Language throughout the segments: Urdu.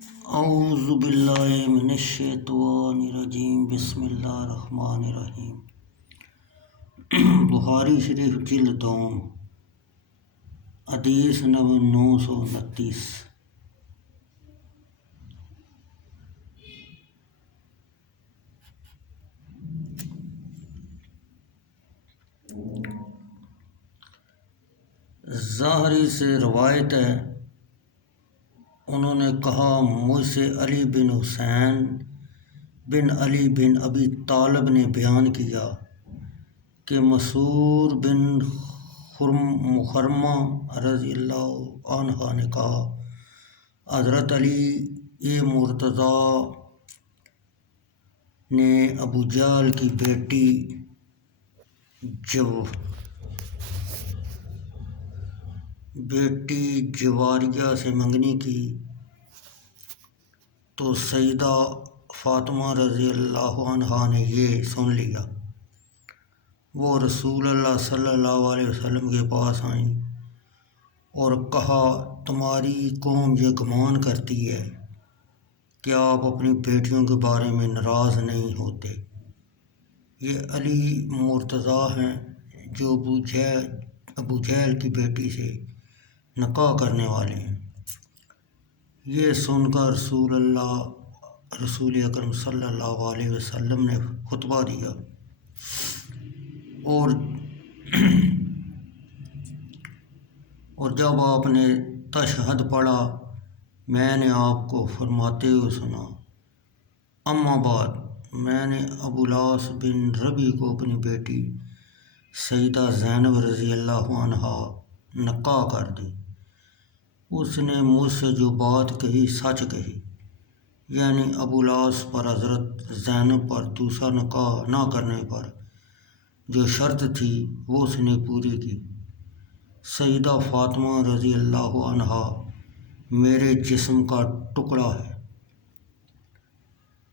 اعوذ باللہ من الشیطان الرجیم، بسم اللہ الرحمن الرحیم۔ بخاری شریف جلد دوم، حدیث نمبر 929۔ ظاہری سے روایت ہے، انہوں نے کہا مجھ سے علی بن حسین بن علی بن ابی طالب نے بیان کیا کہ مسعور بن مخرمہ رضی اللہ عنہ نے کہا حضرت علی مرتضیٰ نے ابو جہل کی بیٹی جواریہ سے منگنی کی تو سیدہ فاطمہ رضی اللہ عنہ نے یہ سن لیا۔ وہ رسول اللہ صلی اللہ علیہ وسلم کے پاس آئیں اور کہا تمہاری قوم یہ گمان کرتی ہے کہ آپ اپنی بیٹیوں کے بارے میں ناراض نہیں ہوتے۔ یہ علی مرتضیٰ ہیں جو ابو جہل کی بیٹی سے نکاح کرنے والے ہیں۔ یہ سن کر رسول اکرم صلی اللہ علیہ وسلم نے خطبہ دیا اور جب آپ نے تشہد پڑھا میں نے آپ کو فرماتے ہوئے سنا، اما بعد میں نے ابو العاص بن ربیع کو اپنی بیٹی سیدہ زینب رضی اللہ عنہ نکاح کر دی۔ اس نے مجھ سے جو بات کہی سچ کہی، یعنی ابو العاص پر حضرت زینب پر دوسرا نکاح نہ کرنے پر جو شرط تھی وہ اس نے پوری کی۔ سیدہ فاطمہ رضی اللہ عنہ میرے جسم کا ٹکڑا ہے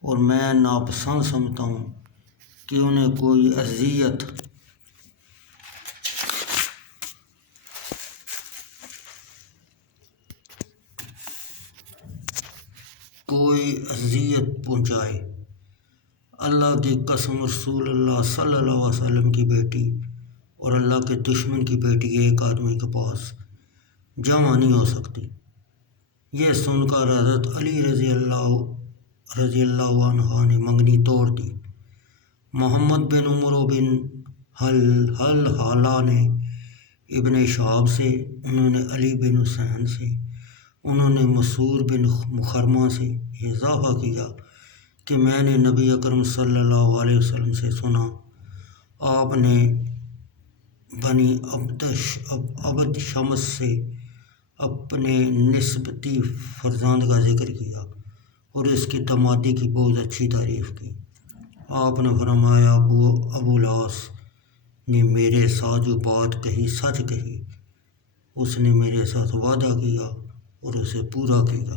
اور میں ناپسند سمجھتا ہوں کہ انہیں کوئی اذیت پہنچائے۔ اللہ کی قسم، رسول اللہ صلی اللہ علیہ وسلم کی بیٹی اور اللہ کے دشمن کی بیٹی ایک آدمی کے پاس جمع نہیں ہو سکتی۔ یہ سن کر حضرت علی رضی اللہ عنہ نے منگنی توڑ دی۔ محمد بن عمر بن حلحلہ نے ابن شہاب سے، انہوں نے علی بن حسین سے، انہوں نے مسعور بن مخرمہ سے یہ اضافہ کیا کہ میں نے نبی اکرم صلی اللہ علیہ وسلم سے سنا، آپ نے بنی عبد شمس سے اپنے نسبتی فرزند کا ذکر کیا اور اس کی دامادی کی بہت اچھی تعریف کی۔ آپ نے فرمایا ابو العاص نے میرے ساتھ جو بات کہی سچ کہی، اس نے میرے ساتھ وعدہ کیا اور اسے پورا کیا۔